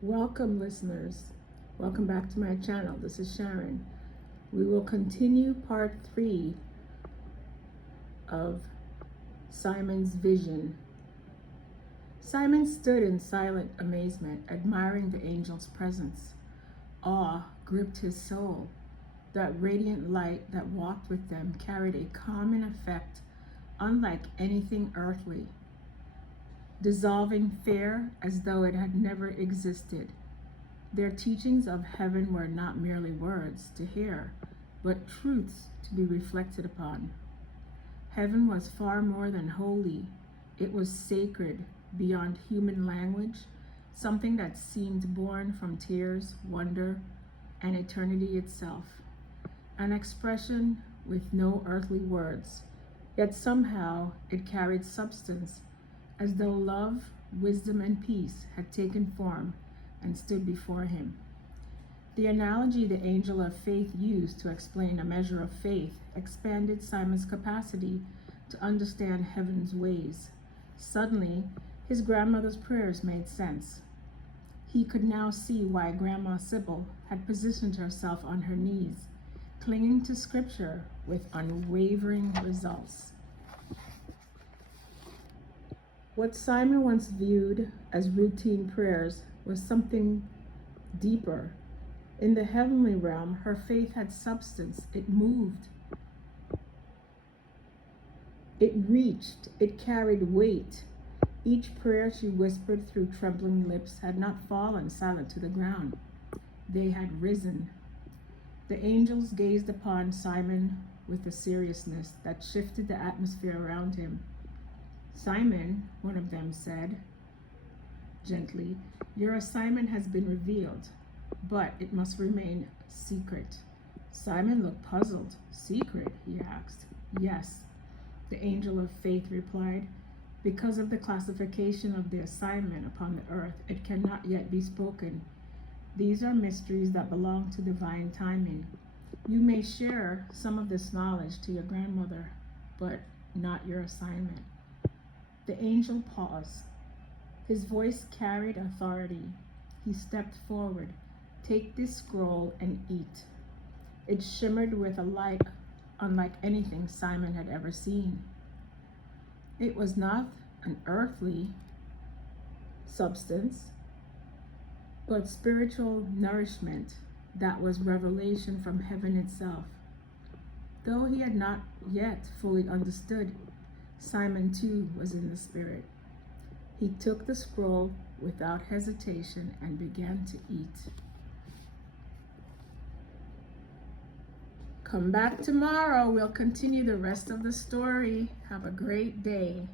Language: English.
Welcome, listeners. Welcome back to my channel. This is Sharon. We will continue part 3 of Simon's vision. Simon stood in silent amazement, admiring the angel's presence. Awe gripped his soul. That radiant light that walked with them carried a calming effect unlike anything earthly, dissolving fear as though it had never existed. Their teachings of heaven were not merely words to hear, but truths to be reflected upon. Heaven was far more than holy. It was sacred, beyond human language, something that seemed born from tears, wonder, and eternity itself. An expression with no earthly words, yet somehow it carried substance, as though love, wisdom, and peace had taken form and stood before him. The analogy the angel of faith used to explain a measure of faith expanded Simon's capacity to understand heaven's ways. Suddenly, his grandmother's prayers made sense. He could now see why Grandma Sybil had positioned herself on her knees, clinging to scripture with unwavering results. What Simon once viewed as routine prayers was something deeper. In the heavenly realm, her faith had substance. It moved. It reached. It carried weight. Each prayer she whispered through trembling lips had not fallen silent to the ground. They had risen. The angels gazed upon Simon with a seriousness that shifted the atmosphere around him. "Simon," one of them said gently, "your assignment has been revealed, but it must remain secret." Simon looked puzzled. "Secret?" he asked. "Yes," the angel of faith replied. "Because of the classification of the assignment upon the earth, it cannot yet be spoken. These are mysteries that belong to divine timing. You may share some of this knowledge to your grandmother, but not your assignment." The angel paused. His voice carried authority. He stepped forward. "Take this scroll and eat." It shimmered with a light unlike anything Simon had ever seen. It was not an earthly substance, but spiritual nourishment that was revelation from heaven itself. Though he had not yet fully understood, Simon too was in the spirit. He took the scroll without hesitation and began to eat. Come back tomorrow. We'll continue the rest of the story. Have a great day.